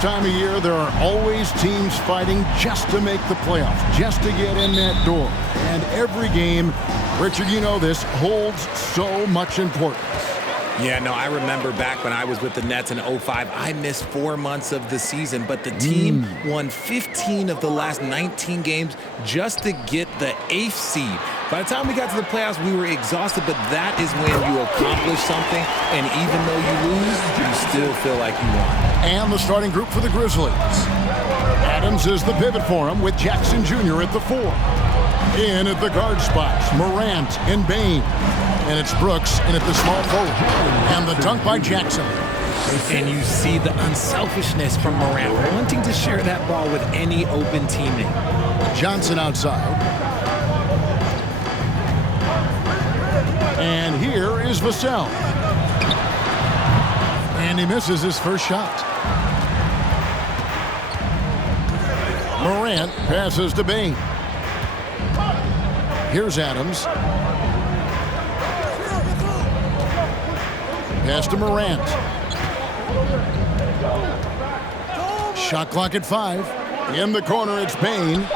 time of year, there are always teams fighting just to make the playoffs, just to get in that door. And every game, Richard, you know this, holds so much importance. Yeah, no, I remember back when I was with the Nets in 05, I missed 4 months of the season, but the team won 15 of the last 19 games just to get the 8th seed. By the time we got to the playoffs, we were exhausted, but that is when you accomplish something, and even though you lose, you still feel like you won. And the starting group for the Grizzlies. Adams is the pivot for him with Jackson Jr. at the 4. In at the guard spots, Morant and Bane. And it's Brooks in at the small forward. And the dunk by Jackson. And you see the unselfishness from Morant, wanting to share that ball with any open teammate. Johnson outside. And here is Vassell. And he misses his first shot. Morant passes to Bane. Here's Adams. Pass to Morant. Shot clock at 5. In the corner, it's Bane.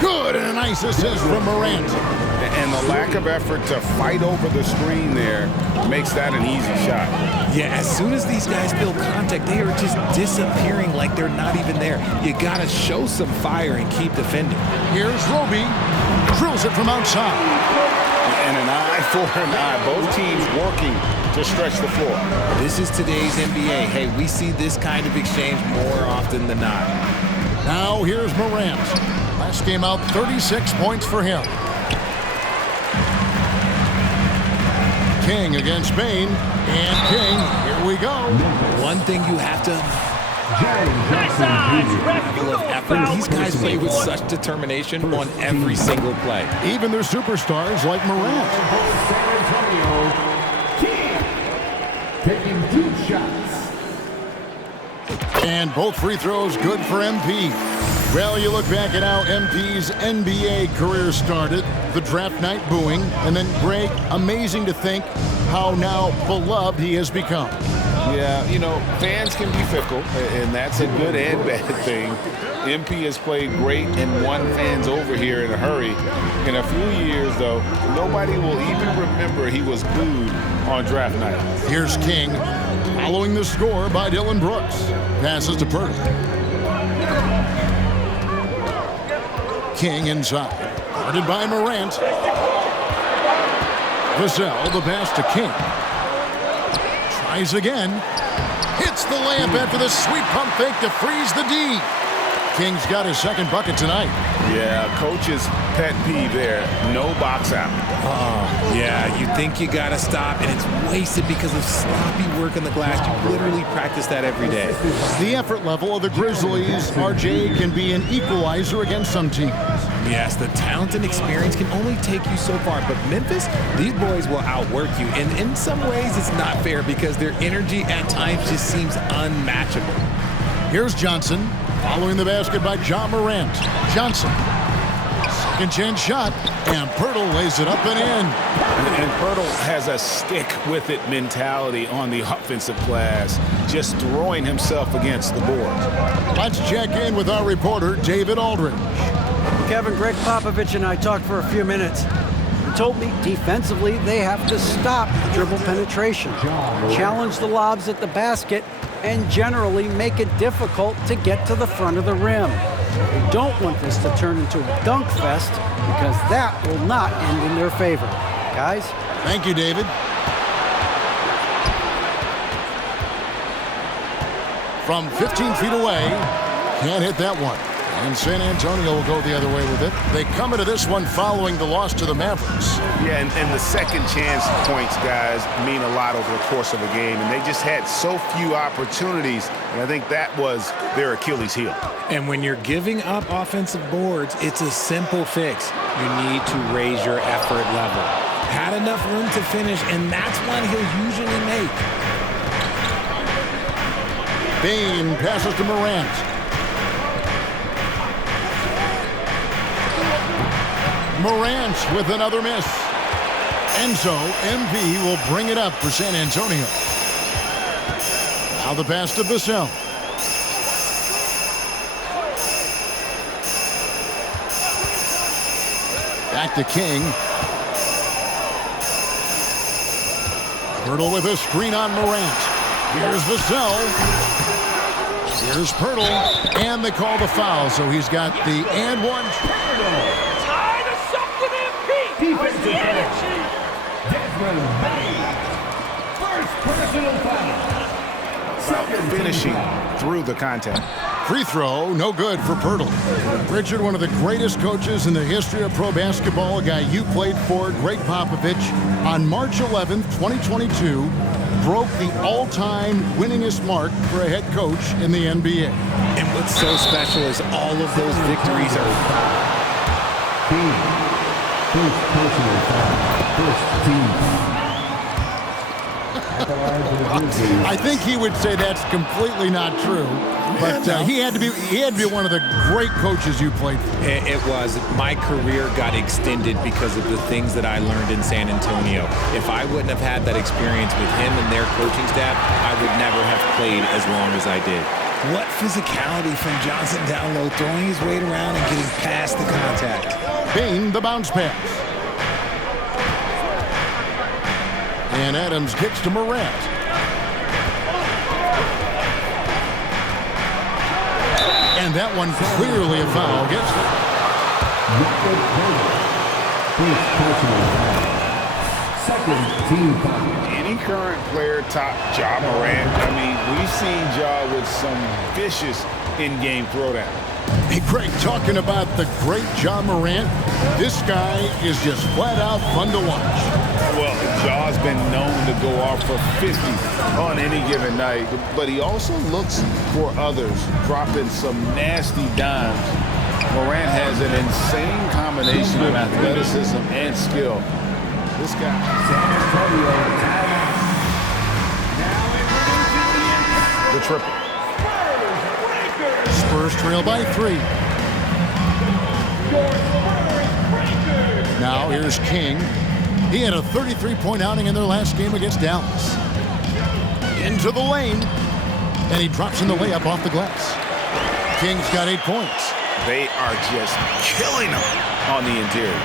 Good, and a nice assist from Morant. And the lack of effort to fight over the screen there makes that an easy shot. Yeah, as soon as these guys feel contact, they are just disappearing like they're not even there. You got to show some fire and keep defending. Here's Roby. Drills it from outside. And an eye for an eye. Both teams working to stretch the floor. This is today's NBA. Hey, we see this kind of exchange more often than not. Now here's Morant. Last game out, 36 points for him. King against Bane. And King, here we go. One thing you have to level of effort. These guys play with such determination on every single play. Even their superstars like Morant. Taking 2 shots. And both free throws good for MP. Well, you look back at how MP's NBA career started, the draft night booing, and then, Greg, amazing to think how now beloved he has become. Yeah, you know, fans can be fickle, and that's a good and bad thing. MP has played great and won fans over here in a hurry. In a few years, though, nobody will even remember he was booed on draft night. Here's King, following the score by Dylan Brooks. Passes to Purdy. King inside. Guarded by Morant. Vassell, the pass to King. Tries again. Hits the layup after the sweet pump fake to freeze the D. King's got his second bucket tonight. Yeah, coach's pet peeve there. No box out. Yeah, you think you got to stop, and it's wasted because of sloppy work on the glass. You literally practice that every day. The effort level of the Grizzlies, RJ, can be an equalizer against some teams. Yes, the talent and experience can only take you so far, but Memphis, these boys will outwork you, and in some ways it's not fair because their energy at times just seems unmatchable. Here's Johnson, following the basket by John Morant. Johnson, second chance shot, and Pirtle lays it up and in. And Pirtle has a stick-with-it mentality on the offensive glass, just throwing himself against the board. Let's check in with our reporter, David Aldridge. Kevin, Greg Popovich and I talked for a few minutes. He told me defensively they have to stop dribble penetration, challenge the lobs at the basket, and generally make it difficult to get to the front of the rim. They don't want this to turn into a dunk fest because that will not end in their favor. Guys? Thank you, David. From 15 feet away, can't hit that one. And San Antonio will go the other way with it. They come into this one following the loss to the Mavericks. Yeah, and the second chance points, guys, mean a lot over the course of a game. And they just had so few opportunities. And I think that was their Achilles heel. And when you're giving up offensive boards, it's a simple fix. You need to raise your effort level. Had enough room to finish, and that's one he'll usually make. Bane passes to Morant. Morant with another miss. And so MP will bring it up for San Antonio. Now the pass to Vassell. Back to King. Pirtle with a screen on Morant. Here's Vassell. Here's Pirtle. And they call the foul, so he's got the and one. Tie us up with MP. Where's the energy? Desmond Bain. First personal foul. Second Finishing through the contact. Free throw, no good for Pirtle. Richard, one of the greatest coaches in the history of pro basketball, a guy you played for, Greg Popovich, on March 11th, 2022, broke the all-time winningest mark for a head coach in the NBA. And what's so special is all of those victories are... First personal foul. First team. I think he would say that's completely not true, but he had to be one of the great coaches you played for. It was. My career got extended because of the things that I learned in San Antonio. If I wouldn't have had that experience with him and their coaching staff, I would never have played as long as I did. What physicality from Johnson down low, throwing his weight around and getting past the contact. Bain, the bounce pass. And Adams kicks to Morant. And that one clearly a foul. Gets it. First personal foul. Second team foul. Any current player top Ja Morant. I mean, we've seen Ja with some vicious in-game throwdown. Hey, Greg, talking about the great Ja Morant, this guy is just flat out fun to watch. Well, Ja's been known to go off for 50 on any given night, but he also looks for others, dropping some nasty dimes. Morant has an insane combination of athleticism and skill. This guy. San Antonio timeout. The triple. Spurs trail by 3. Now here's King. He had a 33-point outing in their last game against Dallas. Into the lane. And he drops in the layup off the glass. King's got 8 points. They are just killing him on the interior.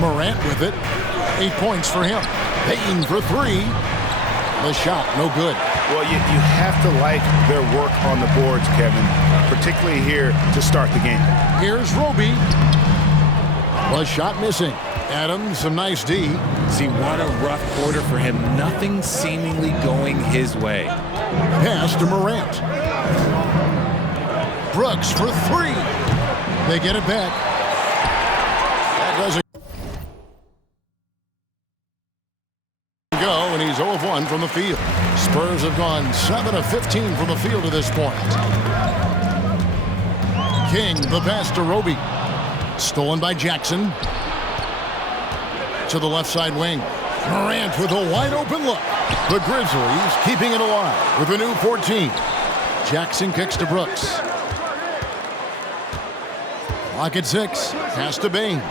Morant with it. 8 points for him. Payton for 3. The shot, no good. Well, you have to like their work on the boards, Kevin, particularly here to start the game. Here's Roby. The shot missing. Adams, some nice D. See, what a rough quarter for him. Nothing seemingly going his way. Pass to Morant. Brooks for 3. They get it back. That doesn't go, and he's 0 of 1 from the field. Spurs have gone 7 of 15 from the field to this point. King, the pass to Roby. Stolen by Jackson. To the left side wing. Morant with a wide open look. The Grizzlies keeping it alive with a new 14. Jackson kicks to Brooks. Clock at 6. Pass to Bain.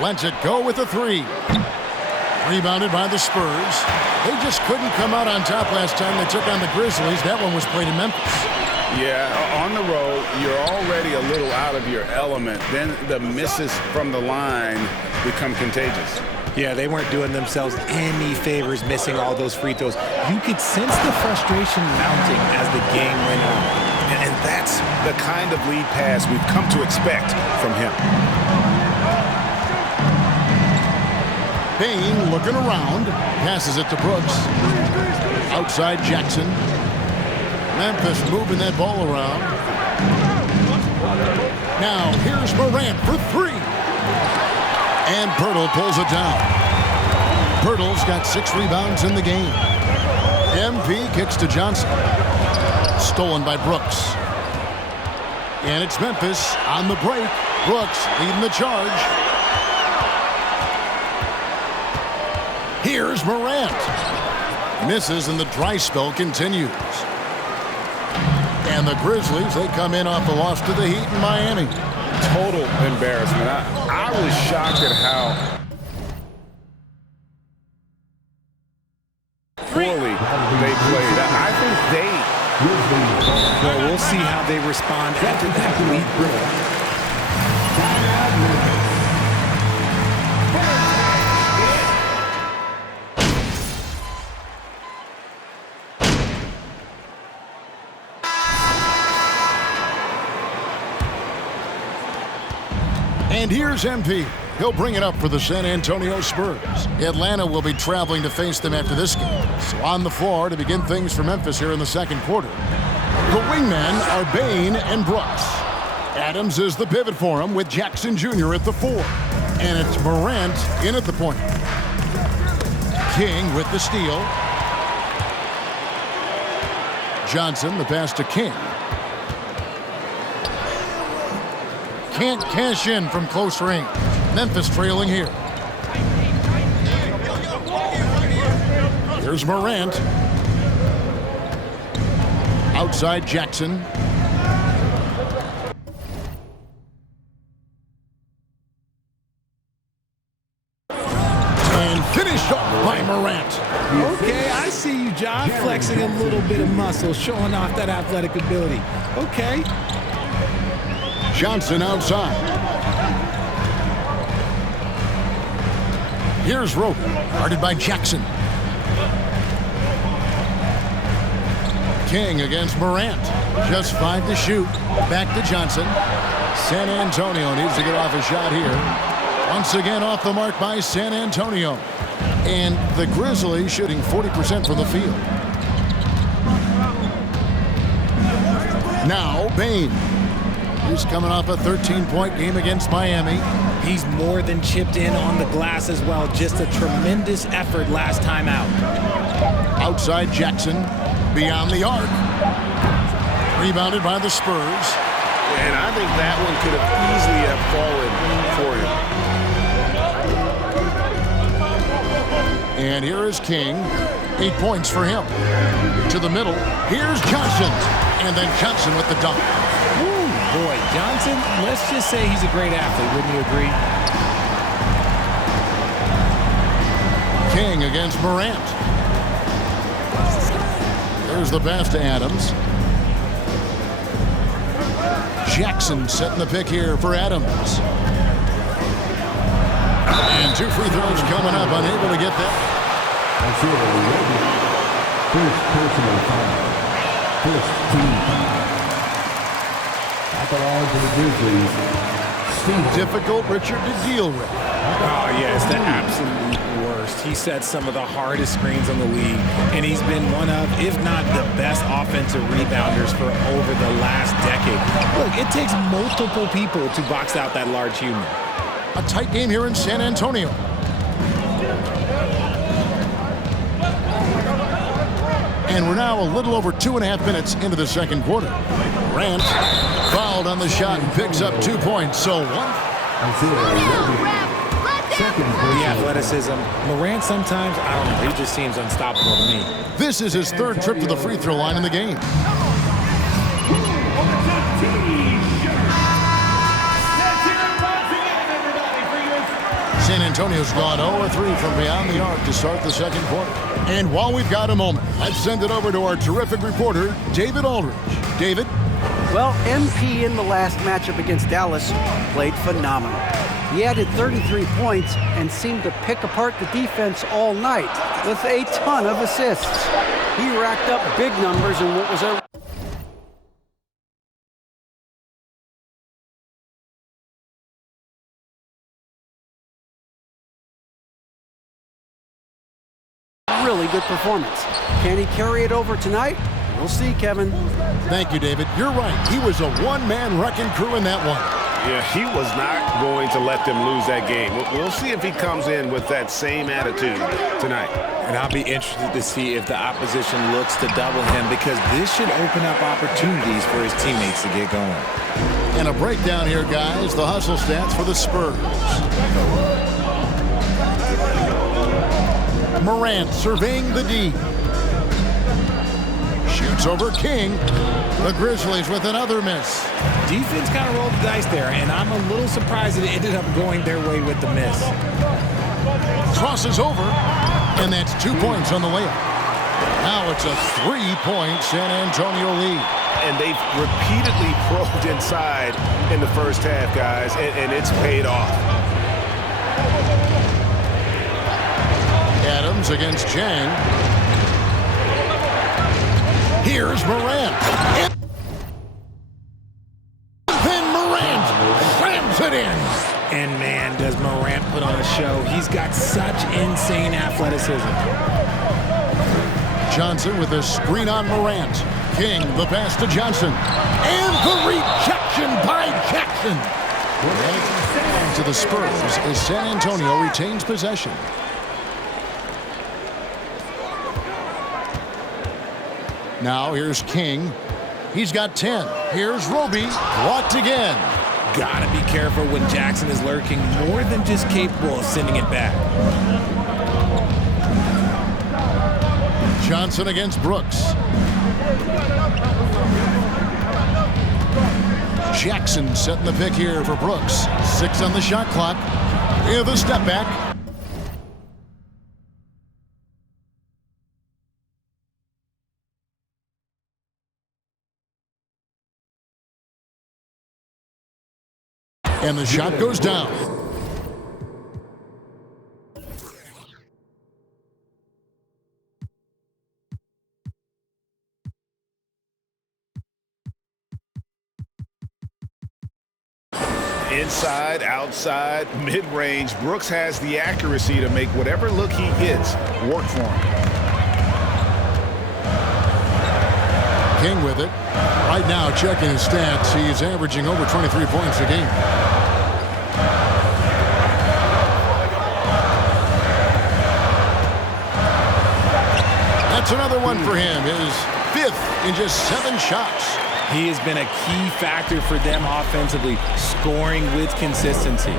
Lets it go with a 3. Rebounded by the Spurs. They just couldn't come out on top last time they took on the Grizzlies. That one was played in Memphis. Yeah, on the road, you're already a little out of your element. Then the misses from the line become contagious. Yeah, they weren't doing themselves any favors missing all those free throws. You could sense the frustration mounting as the game went on. And that's the kind of lead pass we've come to expect from him. Bain looking around. Passes it to Brooks. Outside Jackson. Memphis moving that ball around. Now here's Morant for 3. And Pirtle pulls it down. Pirtle's got 6 rebounds in the game. MP kicks to Johnson. Stolen by Brooks. And it's Memphis on the break. Brooks leading the charge. Here's Morant. Misses and the dry spell continues. And the Grizzlies, they come in off the loss to the Heat in Miami. Total embarrassment. I was shocked at how poorly they played. I think Well, we'll see how they respond after that lead. And here's MP. He'll bring it up for the San Antonio Spurs. Atlanta will be traveling to face them after this game. So on the floor to begin things for Memphis here in the second quarter. The wingmen are Bane and Brooks. Adams is the pivot for him with Jackson Jr. at the 4. And it's Morant in at the point. King with the steal. Johnson, the pass to King. Can't cash in from close range. Memphis trailing here. Here's Morant. Outside Jackson. And finished off by Morant. Okay, I see you, John, flexing a little bit of muscle, showing off that athletic ability. Okay. Johnson outside. Here's Roby, guarded by Jackson. King against Morant. Just 5 to shoot. Back to Johnson. San Antonio needs to get off a shot here. Once again off the mark by San Antonio. And the Grizzlies shooting 40% from the field. Now Bane. He's coming off a 13-point game against Miami. He's more than chipped in on the glass as well. Just a tremendous effort last time out. Outside Jackson. Beyond the arc. Rebounded by the Spurs. And I think that one could have easily have fallen for him. And here is King. 8 points for him. To the middle. Here's Johnson. And then Johnson with the dunk. Ooh, boy, Johnson, let's just say he's a great athlete. Wouldn't you agree? King against Morant. There's the pass to Adams. Jackson setting the pick here for Adams. And 2 free throws coming up, unable to get that. That's it. First personal foul. First team foul. At the line for the Grizzlies, Steve. Difficult, Richard, to deal with. Oh, yeah, it's the absolute worst. He set some of the hardest screens in the league, and he's been one of, if not the best offensive rebounders for over the last decade. Look, it takes multiple people to box out that large human. A tight game here in San Antonio. And we're now a little over 2.5 minutes into the second quarter. Morant fouled on the shot and picks up 2 points. So one. The athleticism. Morant sometimes, I don't know, he just seems unstoppable to me. This is his 3rd trip to the free throw line in the game. San Antonio's gone 0-3 from beyond the arc to start the second quarter. And while we've got a moment, let's send it over to our terrific reporter, David Aldridge. David? Well, MP in the last matchup against Dallas played phenomenal. He added 33 points and seemed to pick apart the defense all night with a ton of assists. He racked up big numbers in what was a really good performance. Can he carry it over tonight? We'll see, Kevin. Thank you, David. You're right. He was a one-man wrecking crew in that one. Yeah, he was not going to let them lose that game. We'll see if he comes in with that same attitude tonight. And I'll be interested to see if the opposition looks to double him, because this should open up opportunities for his teammates to get going. And a breakdown here, guys. The hustle stats for the Spurs. Morant surveying the D. Shoots over King. The Grizzlies with another miss. Defense kind of rolled the dice there, and I'm a little surprised that it ended up going their way with the miss. Crosses over, and that's 2 points on the layup. Now it's a 3-point San Antonio lead. And they've repeatedly probed inside in the first half, guys, and it's paid off. Adams against Chang. Here's Morant. Then Morant slams it in. And man, does Morant put on a show. He's got such insane athleticism. Johnson with a screen on Morant. King, the pass to Johnson. And the rejection by Jackson. To the Spurs as San Antonio retains possession. Now here's King. He's got 10. Here's Roby. Blocked again. Gotta be careful when Jackson is lurking, more than just capable of sending it back. Johnson against Brooks. Jackson setting the pick here for Brooks. 6 on the shot clock. With a step back. And the shot goes down. Inside, outside, mid-range, Brooks has the accuracy to make whatever look he gets work for him. King with it. Right now, checking his stats, he's averaging over 23 points a game. That's another one for him. His 5th in just 7 shots. He has been a key factor for them offensively, scoring with consistency.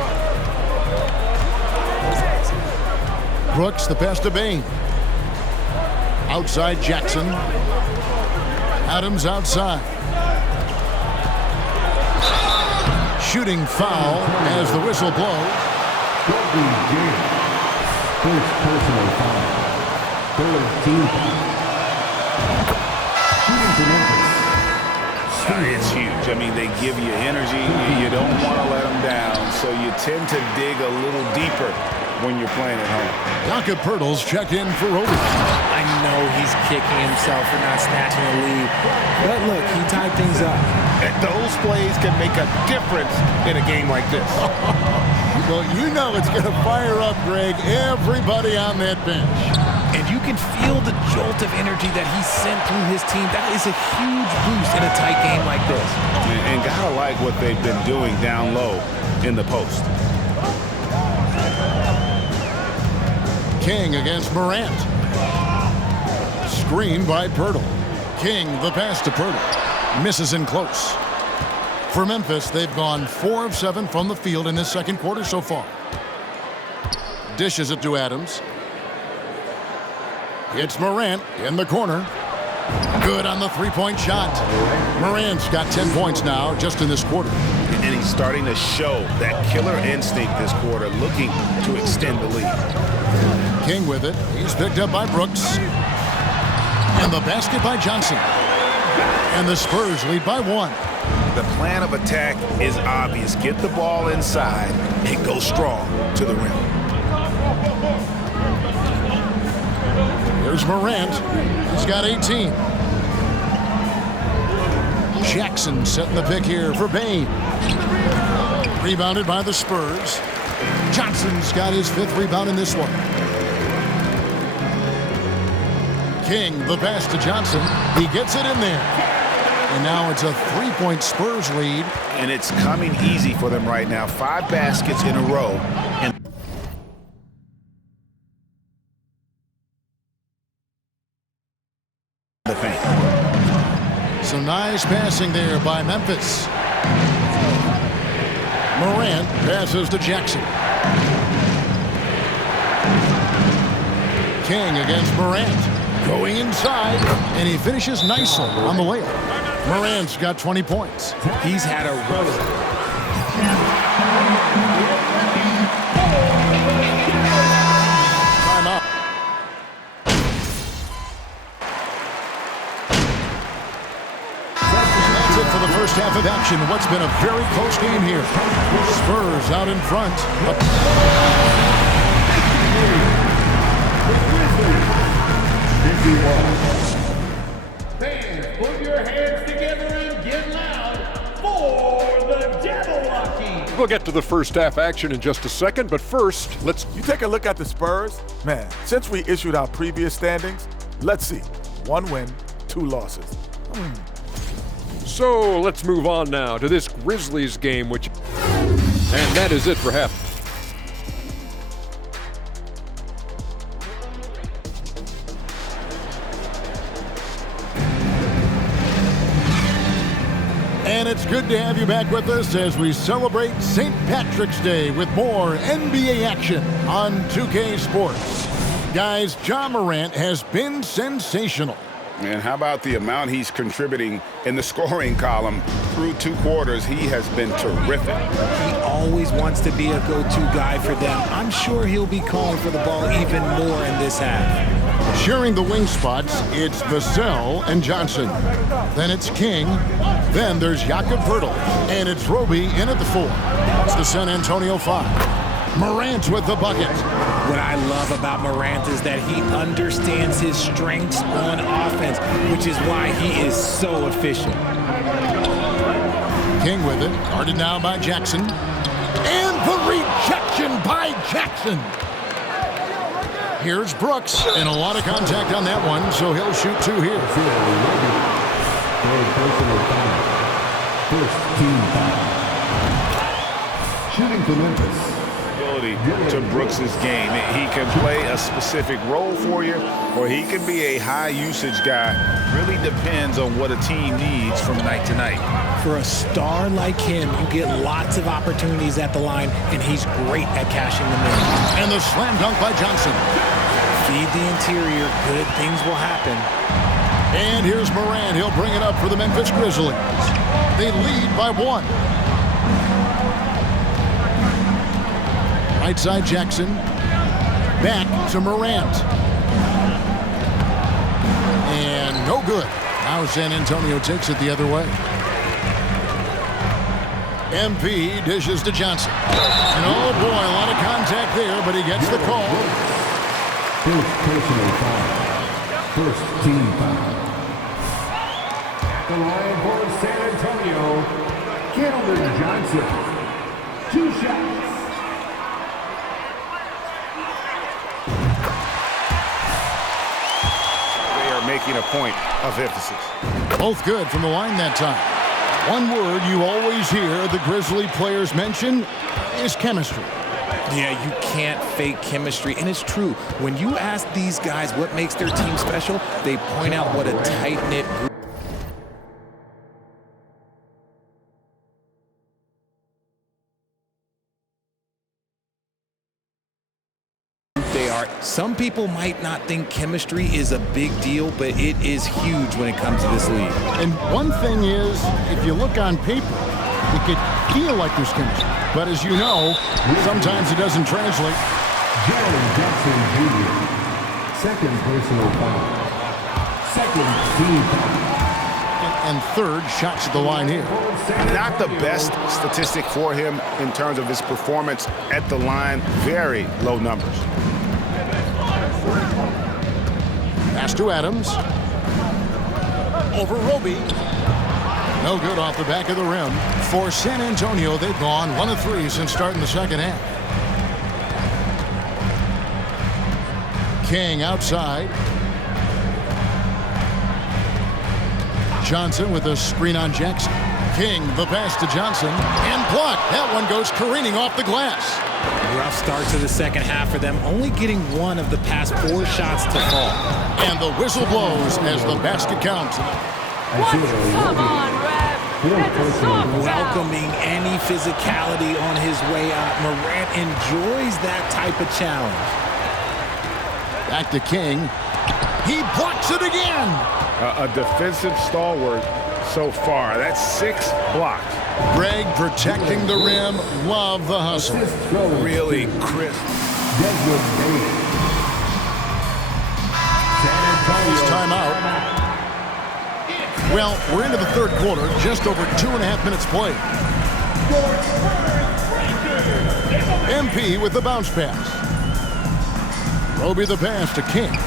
Brooks, the pass to Bane. Outside Jackson. Adams outside. Shooting foul as the whistle blows. First personal foul. 13th. Shooting for Memphis. It's huge. I mean, they give you energy. You don't want to let them down, so you tend to dig a little deeper when you're playing at home. Jakob Poeltl's checked in for Roby. I know he's kicking himself for not snatching the lead, but look, he tied things up. And those plays can make a difference in a game like this. Well, you know it's going to fire up, Greg, everybody on that bench. And you can feel the jolt of energy that he sent through his team. That is a huge boost in a tight game like this. And gotta like what they've been doing down low in the post. King against Morant. Screen by Poeltl. King, the pass to Poeltl. Misses in close. For Memphis, they've gone 4 of 7 from the field in this second quarter so far. Dishes it to Adams. It's Morant in the corner. Good on the three-point shot. Morant's got 10 points now just in this quarter. And he's starting to show that killer instinct this quarter, looking to extend the lead. King with it. He's picked up by Brooks. And the basket by Johnson. And the Spurs lead by 1. The plan of attack is obvious. Get the ball inside and go strong to the rim. Here's Morant. He's got 18. Jackson setting the pick here for Bane. Rebounded by the Spurs. Johnson's got his 5th rebound in this one. King, the pass to Johnson. He gets it in there. And now it's a 3-point Spurs lead. And it's coming easy for them right now. 5 baskets in a row. And the paint. So nice passing there by Memphis. Morant passes to Jackson. King against Morant. Going inside, and he finishes nicely on the layup. Morant's got 20 points. He's had a rough. Timeout. That's it for the first half of action. What's been a very close game here. Spurs out in front. Fans, put your hands together and get loud for the Jabberwocky. We'll get to the first half action in just a second, but first, let's... You take a look at the Spurs? Man, since we issued our previous standings, let's see. 1 win, 2 losses. So let's move on now to this Grizzlies game, which... And that is it for half. And it's good to have you back with us as we celebrate St. Patrick's Day with more NBA action on 2K Sports. Guys, Ja Morant has been sensational. And how about the amount he's contributing in the scoring column through 2 quarters? He has been terrific. He always wants to be a go-to guy for them. I'm sure he'll be calling for the ball even more in this half. Sharing the wing spots, it's Vassell and Johnson. Then it's King. Then there's Jakob Poeltl. And it's Roby in at the 4. It's the San Antonio 5. Morant with the bucket. What I love about Morant is that he understands his strengths on offense, which is why he is so efficient. King with it. Guarded now by Jackson. And the rejection by Jackson. Here's Brooks, and a lot of contact on that one, so he'll shoot 2 here. First team foul. Shooting for Memphis. To Brooks's game. He can play a specific role for you, or he can be a high-usage guy. Really depends on what a team needs from night to night. For a star like him, you get lots of opportunities at the line, and he's great at cashing them in. And the slam dunk by Johnson. Feed the interior, good things will happen. And here's Morant. He'll bring it up for the Memphis Grizzlies. They lead by 1. Right side Jackson. Back to Morant. And no good. Now San Antonio takes it the other way. MP dishes to Johnson. And oh boy, a lot of contact there, but he gets the call. First personal foul. First team foul. The line for San Antonio, Keldon Johnson. 2 shots. Making a point of emphasis. Both good from the line that time. One word you always hear the Grizzly players mention is chemistry. Yeah, you can't fake chemistry, and it's true. When you ask these guys what makes their team special, they point out what a tight-knit group. Some people might not think chemistry is a big deal, but it is huge when it comes to this league. And one thing is, if you look on paper, it could feel like there's chemistry. But as you know, sometimes it doesn't translate. Jaren Jackson Jr. Second personal foul. Second team foul. And third, shots at the line here. Not the best statistic for him in terms of his performance at the line. Very low numbers. Pass to Adams. Over Roby. No good off the back of the rim. For San Antonio, they've gone 1 of 3 since starting the second half. King outside. Johnson with a screen on Jackson. King, the pass to Johnson. And blocked. That one goes careening off the glass. Rough start to the second half for them, only getting 1 of the past 4 shots to fall. And the whistle blows as the basket counts. Come on, Rev. It's a soft Welcoming any physicality on his way out. Morant enjoys that type of challenge. Back to King. He blocks it again. A defensive stalwart so far. That's 6 blocks. Greg protecting the rim. Love the hustle. Really crisp. It's timeout. Well, we're into the third quarter. Just over 2.5 minutes played. MP with the bounce pass. Roby the pass to King.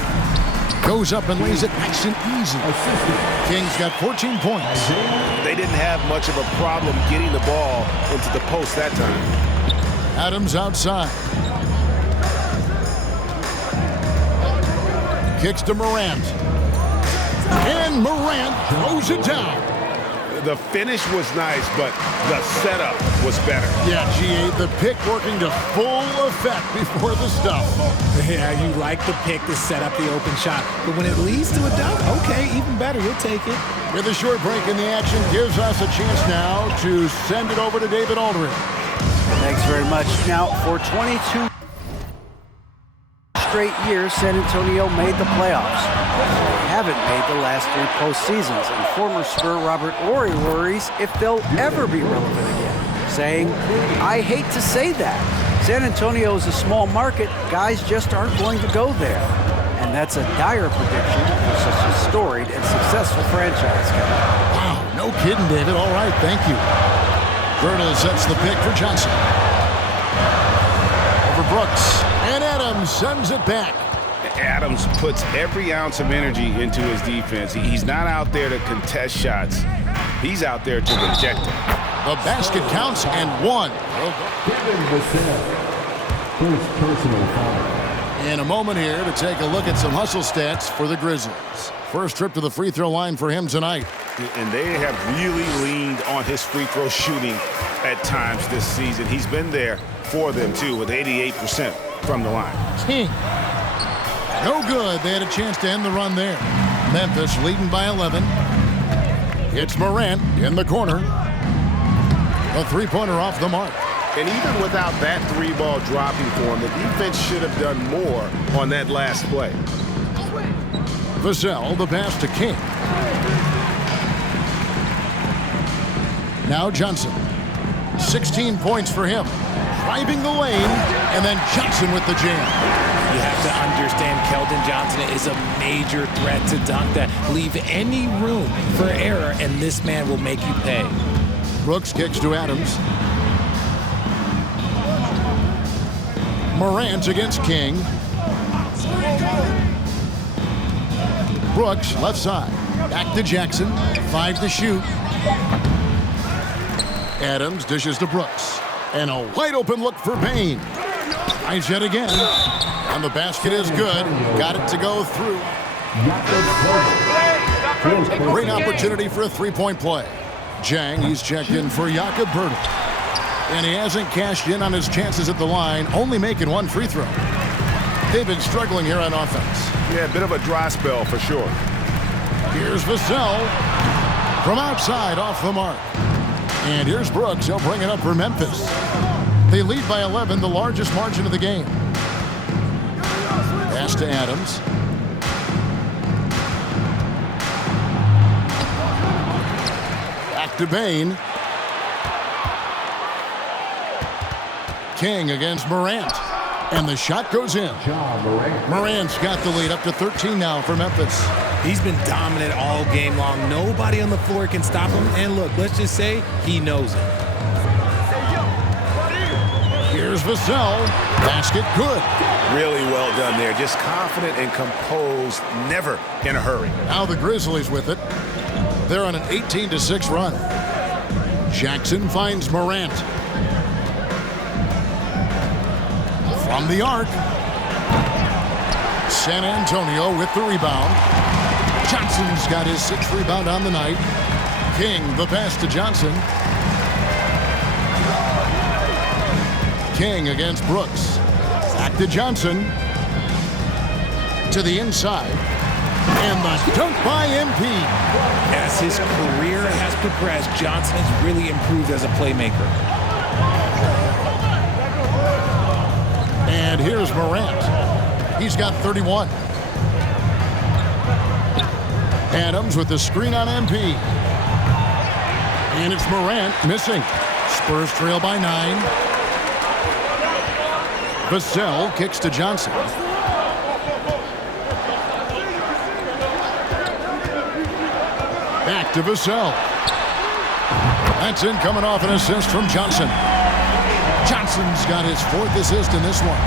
Goes up and lays it nice and easy. King's got 14 points. they didn't have much of a problem getting the ball into the post that time. Adams outside. Kicks to Morant. And Morant throws it down. The finish was nice, but the setup was better. Yeah, G8, the pick working to full effect before the stuff. Yeah, you like the pick to set up the open shot. But when it leads to a dunk, okay, even better. You'll take it. With a short break in the action, gives us a chance now to send it over to David Aldridge. Thanks very much. Now, for 22 straight years, San Antonio made the playoffs. They haven't made the last 3 postseasons, and former Spur Robert Horry worries if they'll ever be relevant again, saying, "I hate to say that. San Antonio is a small market. Guys just aren't going to go there." And that's a dire prediction for such a storied and successful franchise. Wow, no kidding, David. All right, thank you. Vernal sets the pick for Johnson. Over Brooks, and Adams sends it back. Adams puts every ounce of energy into his defense. He's not out there to contest shots. He's out there to reject them. The basket counts and one. Kevin Vassell. First personal foul. In a moment here to take a look at some hustle stats for the Grizzlies. First trip to the free throw line for him tonight. And they have really leaned on his free throw shooting at times this season. He's been there for them, too, with 88% from the line. King. No good. They had a chance to end the run there. Memphis leading by 11. It's Morant in the corner. A three-pointer off the mark. And even without that 3-ball dropping for him, the defense should have done more on that last play. Vassell, the pass to King. Now Johnson. 16 points for him. Driving the lane, and then Johnson with the jam. You have to understand Keldon Johnson is a major threat to dunk that. Leave any room for error, and this man will make you pay. Brooks kicks to Adams. Morant against King. Brooks, left side. Back to Jackson. 5 to shoot. Adams dishes to Brooks. And a wide open look for Payne. Tries yet again. And the basket is good. Got it to go through. Great opportunity for a three-point play. Jang, he's checked in for Jakob Poeltl. And he hasn't cashed in on his chances at the line, only making 1 free throw. They've been struggling here on offense. Yeah, a bit of a dry spell for sure. Here's Vassell from outside off the mark. And here's Brooks. He'll bring it up for Memphis. They lead by 11, the largest margin of the game. Pass to Adams. Back to Payne. King against Morant. And the shot goes in. Morant's got the lead up to 13 now for Memphis. He's been dominant all game long. Nobody on the floor can stop him. And look, let's just say he knows it. Here's Vassell. Basket good. Really well done there. Just confident and composed, never in a hurry. Now the Grizzlies with it. They're on an 18-6 run. Jackson finds Morant. From the arc. San Antonio with the rebound. Johnson's got his 6th rebound on the night. King, the pass to Johnson. King against Brooks. Back to Johnson. To the inside. And the dunk by MP. As his career has progressed, Johnson has really improved as a playmaker. And here's Morant. He's got 31. Adams with the screen on MP. And it's Morant missing. Spurs trail by 9. Vassell kicks to Johnson. Back to Vassell. That's in coming off an assist from Johnson. Johnson's got his 4th assist in this one.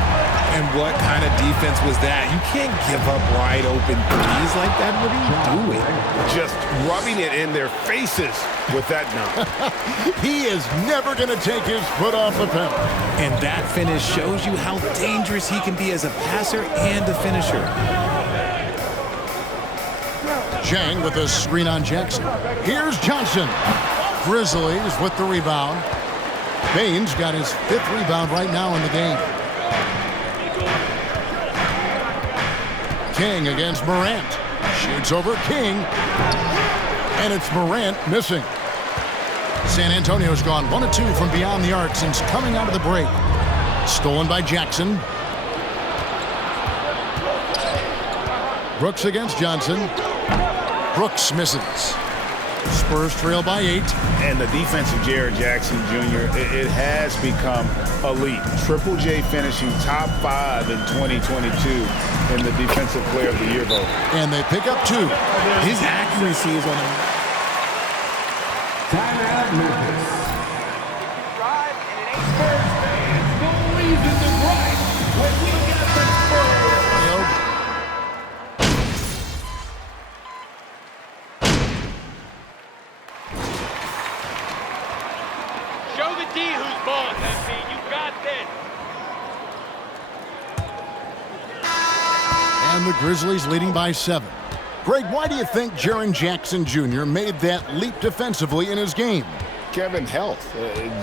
And what kind of defense was that? You can't give up wide open threes like that. What are you doing? Just rubbing it in their faces with that dunk. He is never going to take his foot off the pedal. And that finish shows you how dangerous he can be as a passer and a finisher. Chang with a screen on Jackson. Here's Johnson. Grizzlies with the rebound. Baines got his 5th rebound right now in the game. King against Morant. Shoots over King. And it's Morant missing. San Antonio's gone 1 of 2 from beyond the arc since coming out of the break. Stolen by Jackson. Brooks against Johnson. Brooks misses. Spurs trail by 8. And the defense of Jaren Jackson Jr., it has become elite. Triple J finishing top 5 in 2022 in the Defensive Player of the Year vote. And they pick up 2. His accuracy is on him. Timeout, Memphis. Drive and it ain't Spurs fans. No reason to gripe when we got the Spurs. Show the D who's boss, MP. You got this. And the Grizzlies leading by 7. Greg, why do you think Jaren Jackson Jr. made that leap defensively in his game? Kevin, health.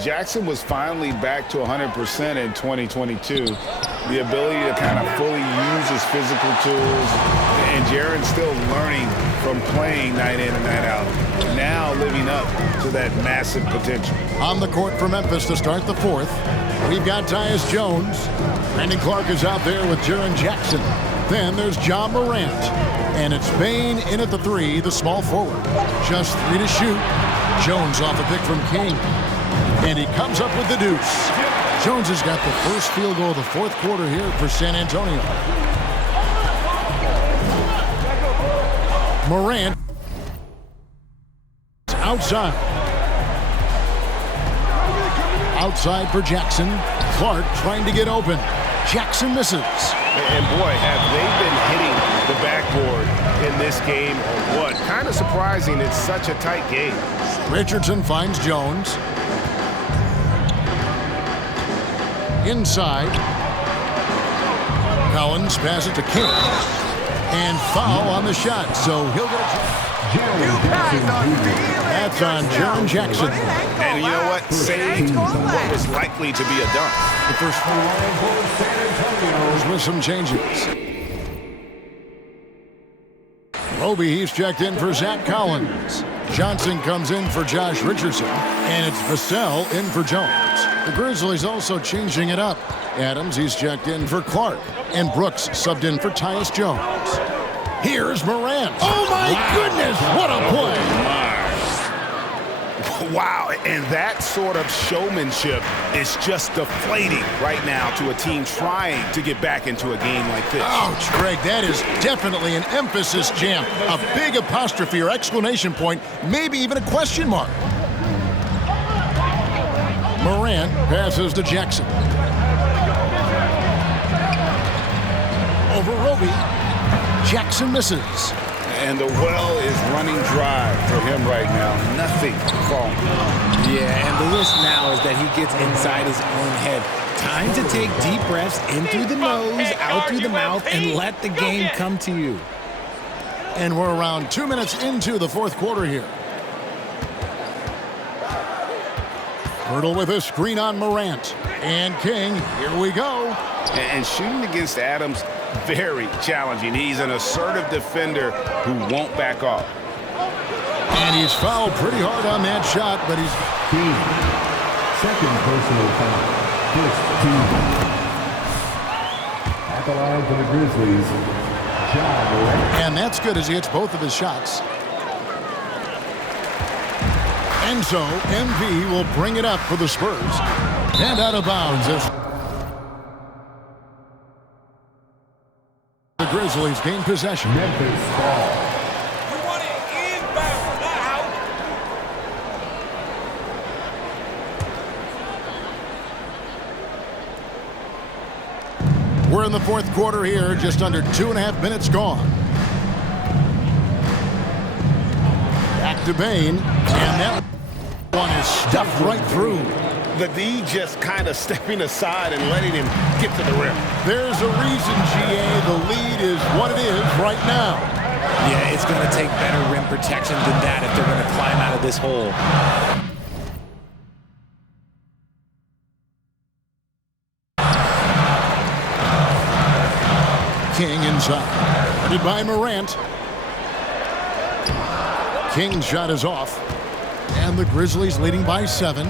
Jackson was finally back to 100% in 2022. The ability to kind of fully use his physical tools. And Jaren's still learning from playing night in and night out. Now living up to that massive potential. On the court for Memphis to start the 4th. We've got Tyus Jones. Brandon Clark is out there with Jaren Jackson. Then there's John Morant. And it's Bane in at the 3, the small forward. Just 3 to shoot. Jones off a pick from King. And he comes up with the deuce. Jones has got the first field goal of the 4th quarter here for San Antonio. Morant outside. Outside for Jackson. Clark trying to get open. Jackson misses. And boy, have they been hitting the backboard in this game or what? Kind of surprising it's such a tight game. Richardson finds Jones. Inside. Collins passes it to King. And foul on the shot, so he'll get a chance. That's on Jaren Jackson. And you know what? Saved what was likely to be a dunk. The first with some changes. Roby, he's checked in for Zach Collins. Johnson comes in for Josh Richardson. And it's Vassell in for Jones. The Grizzlies also changing it up. Adams, he's checked in for Clark. And Brooks subbed in for Tyus Jones. Here's Morant. Oh, my goodness. What a play. Wow, and that sort of showmanship is just deflating right now to a team trying to get back into a game like this. Ouch, Greg, that is definitely an emphasis jam. A big apostrophe or exclamation point, maybe even a question mark. Morant passes to Jackson. Over Roby. Jackson misses. And the well is running dry for him right now. Nothing falling. Yeah, and the risk now is that he gets inside his own head. Time to take deep breaths in through the nose, out through the mouth, and let the game come to you. And we're around 2 minutes into the 4th quarter here. Hurdle with a screen on Morant. And King, here we go. And shooting against Adams, very challenging. He's an assertive defender who won't back off. And he's fouled pretty hard on that shot, but he's... Second personal foul. First team. At the line for the Grizzlies, John Morant. And that's good as he hits both of his shots. And so, MV will bring it up for the Spurs. And out of bounds as the Grizzlies gain possession. Memphis ball. We want it inbound, not out. We're in the fourth quarter here, just under 2.5 minutes gone. Back to Bane, and that one is stuffed right through. The D just kind of stepping aside and letting him get to the rim. There's a reason, GA, the lead is what it is right now. Yeah, it's going to take better rim protection than that if they're going to climb out of this hole. King inside. Guarded by Morant. King's shot is off. And the Grizzlies leading by 7.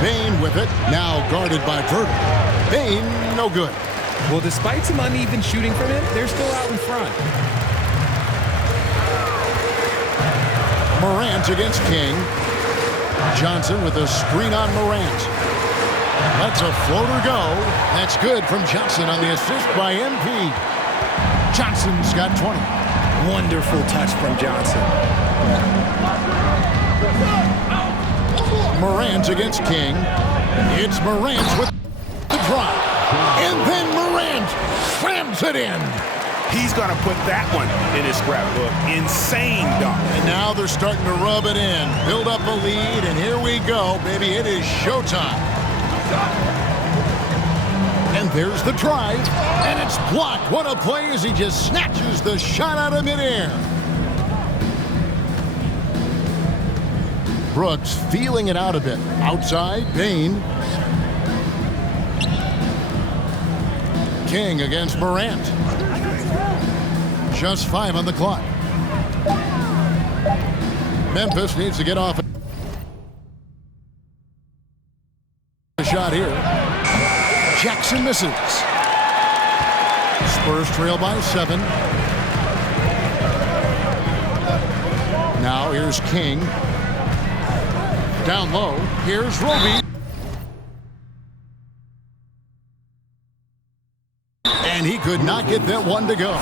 Bane with it. Now guarded by Vertil. Bane, no good. Well, despite some uneven shooting from him, they're still out in front. Morant against King. Johnson with a screen on Morant. Lets a floater go. That's good from Johnson on the assist by MP. Johnson's got 20. Wonderful touch from Johnson. Morant against King. It's Morant with the drop. And then Morant slams it in. He's going to put that one in his scrapbook. Insane dunk. And now they're starting to rub it in. Build up a lead, and here we go, baby. It is showtime. And there's the drive, and it's blocked. What a play as he just snatches the shot out of midair. Brooks feeling it out a bit. Outside, Bane. King against Morant. Just 5 on the clock. Memphis needs to get off a shot here. Jackson misses. Spurs trail by 7. Now here's King. Down low. Here's Roby. And he could not get that one to go.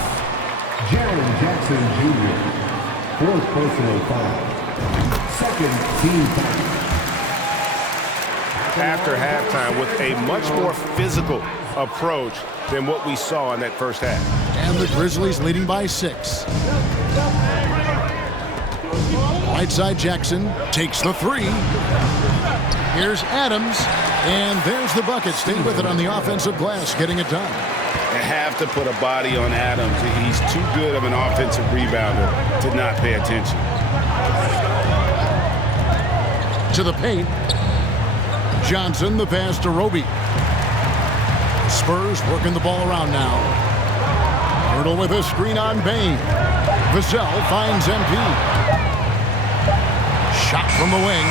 Jaren Jackson Jr. 4th personal foul. 2nd team foul. After halftime with a much more physical approach than what we saw in that first half. And the Grizzlies leading by 6. Right side Jackson takes the 3. Here's Adams, and there's the bucket. Stay with it on the offensive glass, getting it done. They have to put a body on Adams. He's too good of an offensive rebounder to not pay attention. To the paint. Johnson, the pass to Roby. Spurs working the ball around now. Vertil with a screen on Bane. Vassell finds MP. Shot from the wing.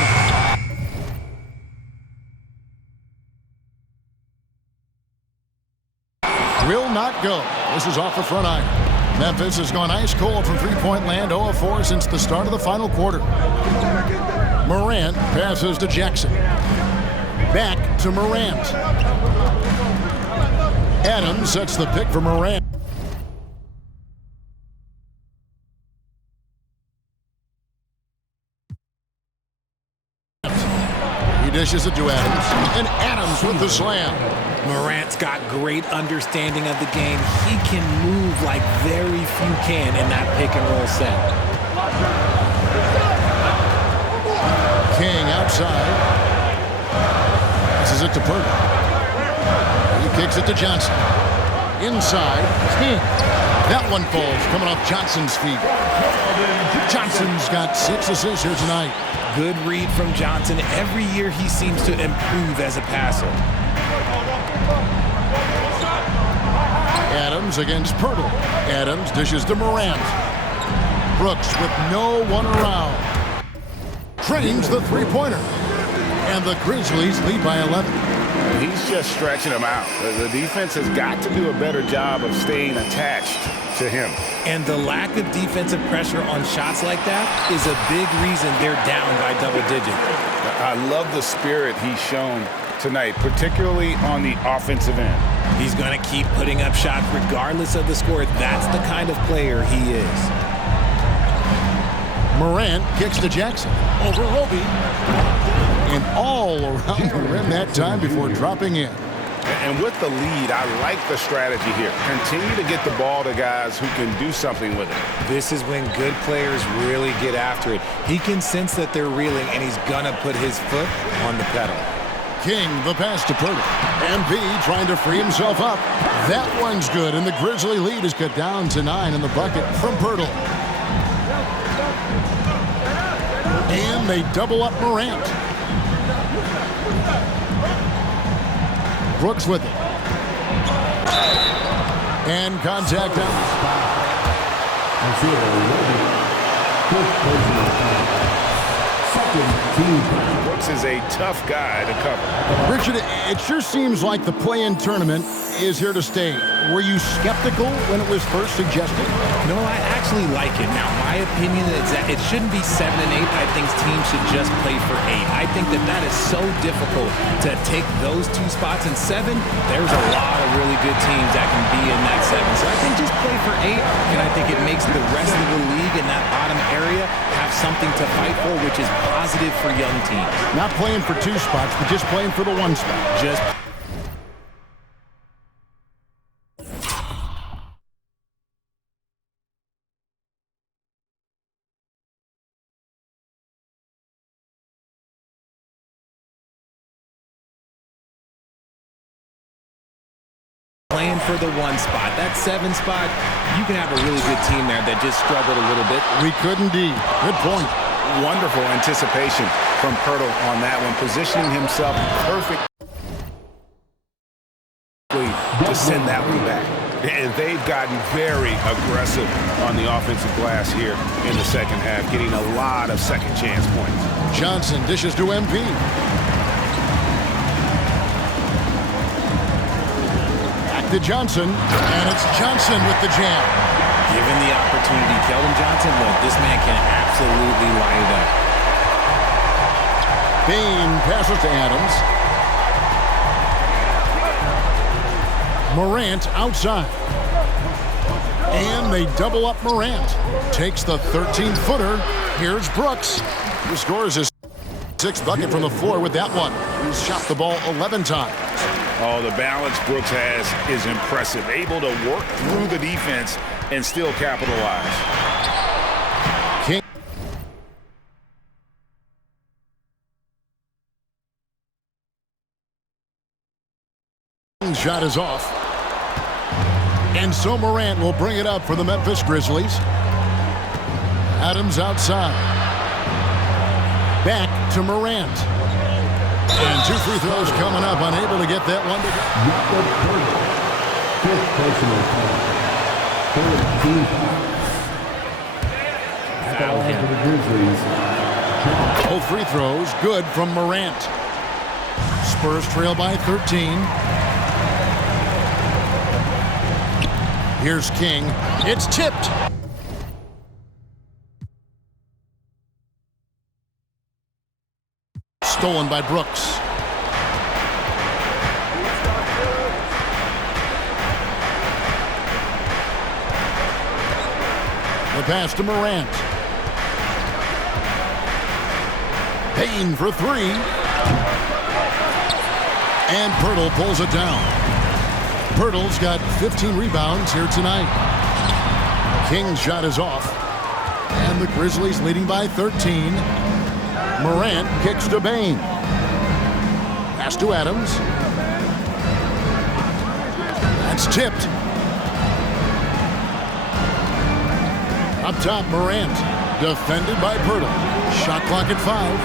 Will not go. This is off the front iron. Memphis has gone ice cold from three-point land, 0 of 4 since the start of the final quarter. Morant passes to Jackson. Back to Morant. Adams sets the pick for Morant. He dishes it to Adams. And Adams with the slam. Morant's got great understanding of the game. He can move like very few can in that pick and roll set. King outside. Passes it to Purdy. He kicks it to Johnson. Inside. King. That one falls coming off Johnson's feet. Johnson's got 6 assists here tonight. Good read from Johnson. Every year he seems to improve as a passer. Adams against Pirtle. Adams dishes to Morant. Brooks with no one around. Trains the three-pointer. And the Grizzlies lead by 11. He's just stretching them out. The defense has got to do a better job of staying attached to him. And the lack of defensive pressure on shots like that is a big reason they're down by double digits. I love the spirit he's shown tonight, particularly on the offensive end. He's going to keep putting up shots regardless of the score. That's the kind of player he is. Morant kicks to Jackson. Over Roby. And all around the rim that time before dropping in. And with the lead, I like the strategy here. Continue to get the ball to guys who can do something with it. This is when good players really get after it. He can sense that they're reeling, and he's going to put his foot on the pedal. King, the pass to Pirtle. MP trying to free himself up. That one's good, and the Grizzly lead is cut down to 9 in the bucket from Pirtle. And they double up Morant. Brooks with it. And contact out. Brooks is a tough guy to cover. Richard, it sure seems like the play-in tournament is here to stay. Were you skeptical when it was first suggested? No, I actually like it. Now, my opinion is that it shouldn't be 7 and 8. I think teams should just play for 8. I think that is so difficult to take those 2 spots. In 7, there's a lot of really good teams that can be in that 7. So I think just play for 8, and I think it makes the rest of the league in that bottom area have something to fight for, which is positive for young teams. Not playing for 2 spots, but just playing for the 1 spot. Just playing for the 1 spot. That 7 spot, you can have a really good team there that just struggled a little bit. We could indeed. Good point. Wonderful anticipation from Pirtle on that one, positioning himself perfectly to send that one back. And they've gotten very aggressive on the offensive glass here in the second half, getting a lot of second chance points. Johnson dishes to MP. Back to Johnson, and it's Johnson with the jam. Given the opportunity, Keldon Johnson, look, this man can absolutely light it up. Bane passes to Adams. Morant outside. And they double up Morant. Takes the 13-footer. Here's Brooks, who scores his 6th bucket from the floor with that one. He's shot the ball 11 times. Oh, the balance Brooks has is impressive. Able to work through the defense and still capitalize. King. Shot is off. And so Morant will bring it up for the Memphis Grizzlies. Adams outside. Back to Morant. And 2 free throws coming up. Unable to get that one to go. Both free throws good from Morant. Spurs trail by 13. Here's King. It's tipped. Stolen by Brooks. The pass to Morant. Payne for 3. And Pirtle pulls it down. Pirtle's got 15 rebounds here tonight. King's shot is off. And the Grizzlies leading by 13. Morant kicks to Bane. Pass to Adams. That's tipped. Up top, Morant. Defended by Pirtle. Shot clock at 5.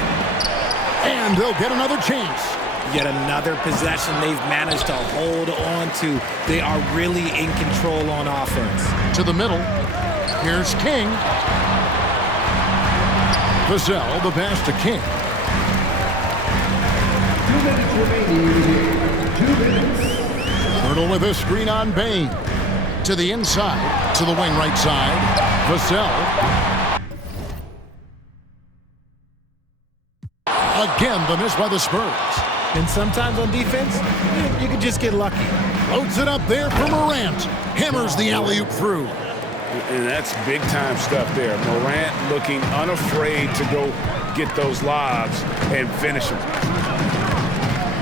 And they'll get another chance. Yet another possession they've managed to hold on to. They are really in control on offense. To the middle. Here's King. Vassell, the pass to King. 2 minutes remaining. 2 minutes. Pirtle with a screen on Bane. To the inside. To the wing right side. Vassell. Again, the miss by the Spurs. And sometimes on defense, you can just get lucky. Loads it up there for Morant. Hammers the alley-oop through. And that's big-time stuff there. Morant looking unafraid to go get those lobs and finish them.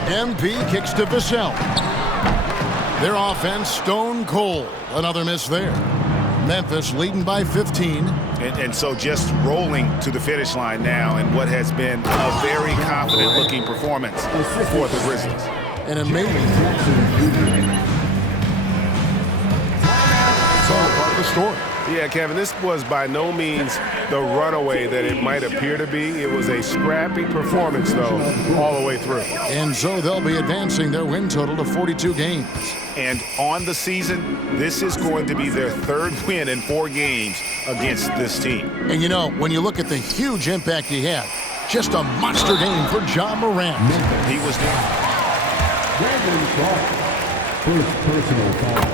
MP kicks to Vassell. Their offense stone cold. Another miss there. Memphis leading by 15. And so just rolling to the finish line now in what has been a very confident-looking performance for the Grizzlies. And amazing. It's all part of the story. Yeah, Kevin, this was by no means the runaway that it might appear to be. It was a scrappy performance, though, all the way through. And so they'll be advancing their win total to 42 games. And on the season, this is going to be their third win in 4 games against this team. And you know, when you look at the huge impact he had, just a monster game for Ja Morant. He was there. Brandon Clark. First personal foul.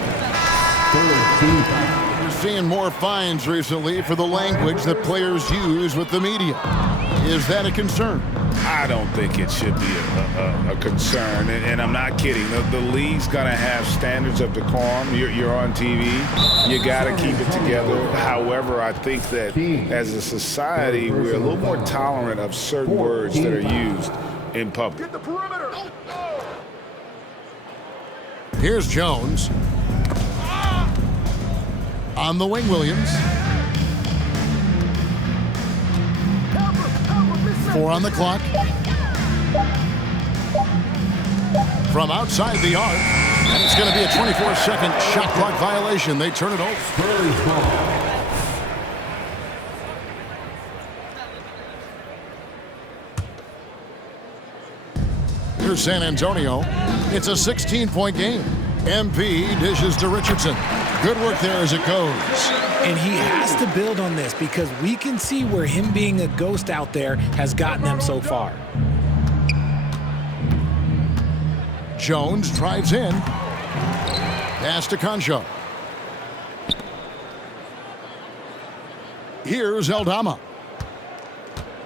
Third team foul. We're seeing more fines recently for the language that players use with the media. Is that a concern? I don't think it should be a concern, and I'm not kidding. The league's going to have standards of decorum. You're on TV. You got to keep it together. However, I think that as a society, we're a little more tolerant of certain words that are used in public. Get the perimeter. Here's Jones. On the wing, Williams. 4 on the clock. From outside the arc. And it's going to be a 24-second shot clock violation. They turn it over. Here's San Antonio. It's a 16-point game. MP dishes to Richardson. Good work there as it goes. And he has to build on this because we can see where him being a ghost out there has gotten them so far. Jones drives in. Pass to Concho. Here's Aldama.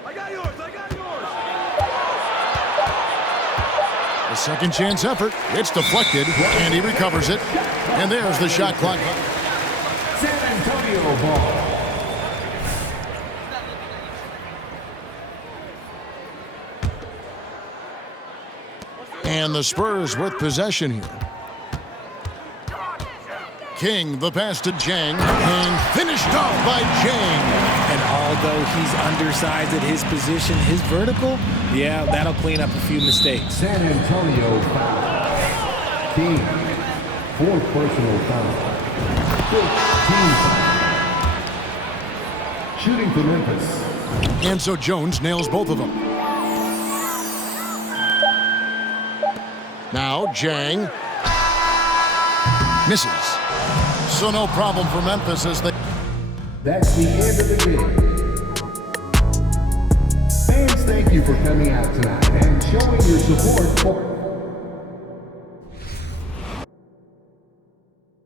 I got yours. A second chance effort. It's deflected, and he recovers it. And there's the shot clock. San Antonio ball. And the Spurs with possession here. King, the pass to Jang, and finished off by Jang. And although he's undersized at his position, his vertical, yeah, that'll clean up a few mistakes. San Antonio foul. King. 4th personal foul. 15 foul. Shooting for Memphis. And so Jones nails both of them. Now Jang misses. So no problem for Memphis as they... That's the end of the game. Fans, thank you for coming out tonight and showing your support for